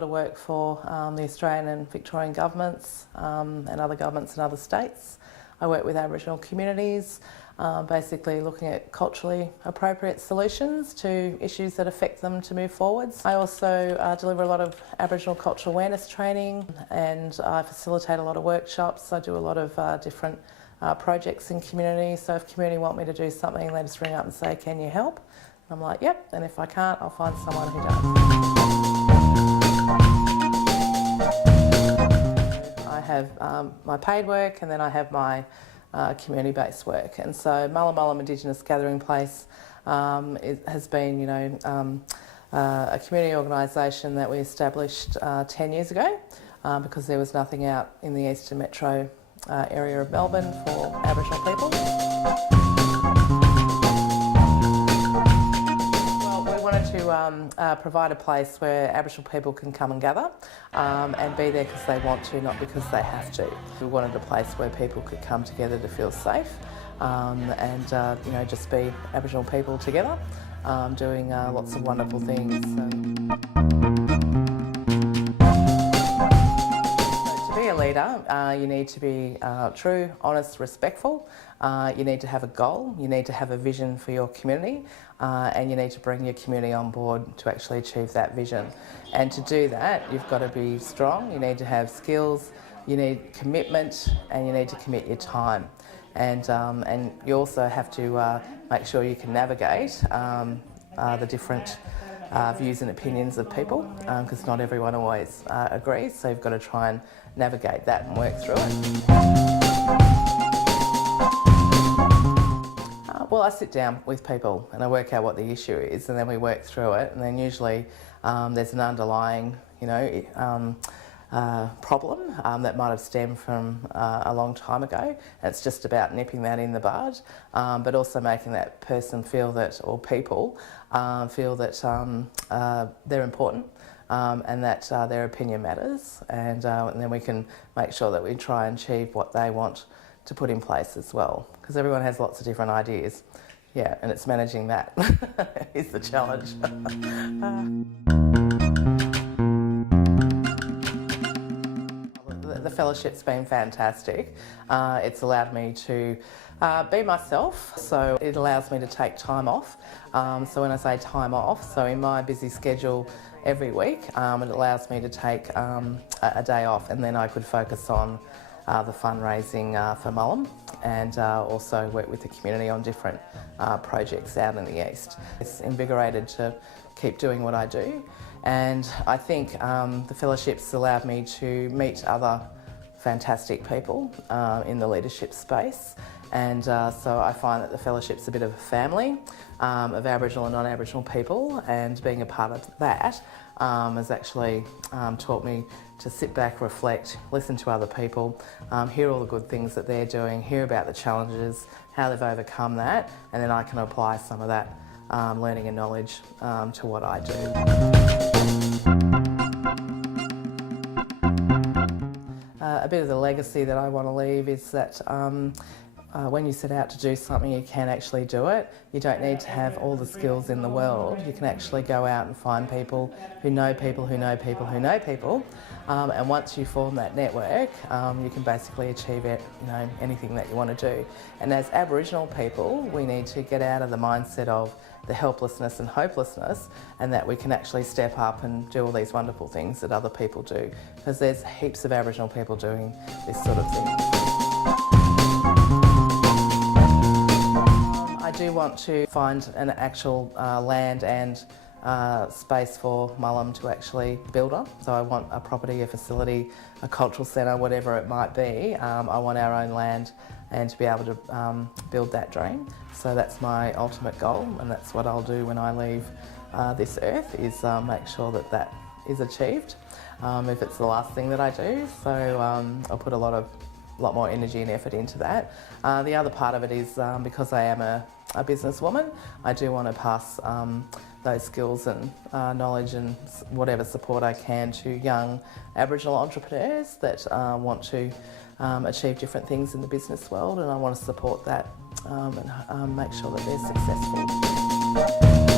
lot of work for the Australian and Victorian governments and other governments in other states. I work with Aboriginal communities, basically looking at culturally appropriate solutions to issues that affect them to move forwards. I also deliver a lot of Aboriginal cultural awareness training, and I facilitate a lot of workshops. I do a lot of different projects in communities. So if community want me to do something, they just ring up and say, "Can you help?" And I'm like, "Yep," and if I can't, I'll find someone who does. I have my paid work, and then I have my community-based work. And so Mullum Mullum Indigenous Gathering Place has been, a community organisation that we established 10 years ago because there was nothing out in the Eastern Metro area of Melbourne for Aboriginal people. To provide a place where Aboriginal people can come and gather and be there because they want to, not because they have to. We wanted a place where people could come together to feel safe and just be Aboriginal people together, doing lots of wonderful things. To be a leader, you need to be true, honest, respectful. You need to have a goal, you need to have a vision for your community, and you need to bring your community on board to actually achieve that vision. And to do that, you've got to be strong, you need to have skills, you need commitment, and you need to commit your time. And you also have to make sure you can navigate the different views and opinions of people, because not everyone always agrees, so you've got to try and navigate that and work through it. Well, I sit down with people and I work out what the issue is, and then we work through it, and then usually there's an underlying, problem that might have stemmed from a long time ago. It's just about nipping that in the bud, but also making that person feel that, or people feel that they're important and that their opinion matters, and then we can make sure that we try and achieve what they want to put in place as well, because everyone has lots of different ideas. Yeah, and it's managing that is the challenge. The fellowship's been fantastic. It's allowed me to be myself, so it allows me to take time off. So when I say time off, so in my busy schedule every week, it allows me to take a day off, and then I could focus on the fundraising for Mullum, and also work with the community on different projects out in the east. It's invigorated to keep doing what I do, and I think the fellowships allowed me to meet other fantastic people in the leadership space, and so I find that the fellowship's a bit of a family of Aboriginal and non-Aboriginal people, and being a part of that has actually taught me to sit back, reflect, listen to other people, hear all the good things that they're doing, hear about the challenges, how they've overcome that, and then I can apply some of that learning and knowledge to what I do. A bit of the legacy that I want to leave is that when you set out to do something, you can actually do it. You don't need to have all the skills in the world. You can actually go out and find people who know people who know people who know people, and once you form that network, you can basically achieve it, anything that you want to do. And as Aboriginal people, we need to get out of the mindset of the helplessness and hopelessness, and that we can actually step up and do all these wonderful things that other people do, because there's heaps of Aboriginal people doing this sort of thing. I do want to find an actual land and space for Mullum to actually build on. So I want a property, a facility, a cultural centre, whatever it might be. I want our own land and to be able to build that dream. So that's my ultimate goal, and that's what I'll do when I leave this earth, is make sure that that is achieved, if it's the last thing that I do. So I'll put a lot more energy and effort into that. The other part of it is because I am a businesswoman, I do want to pass those skills and knowledge and whatever support I can to young Aboriginal entrepreneurs that want to achieve different things in the business world, and I want to support that and make sure that they're successful.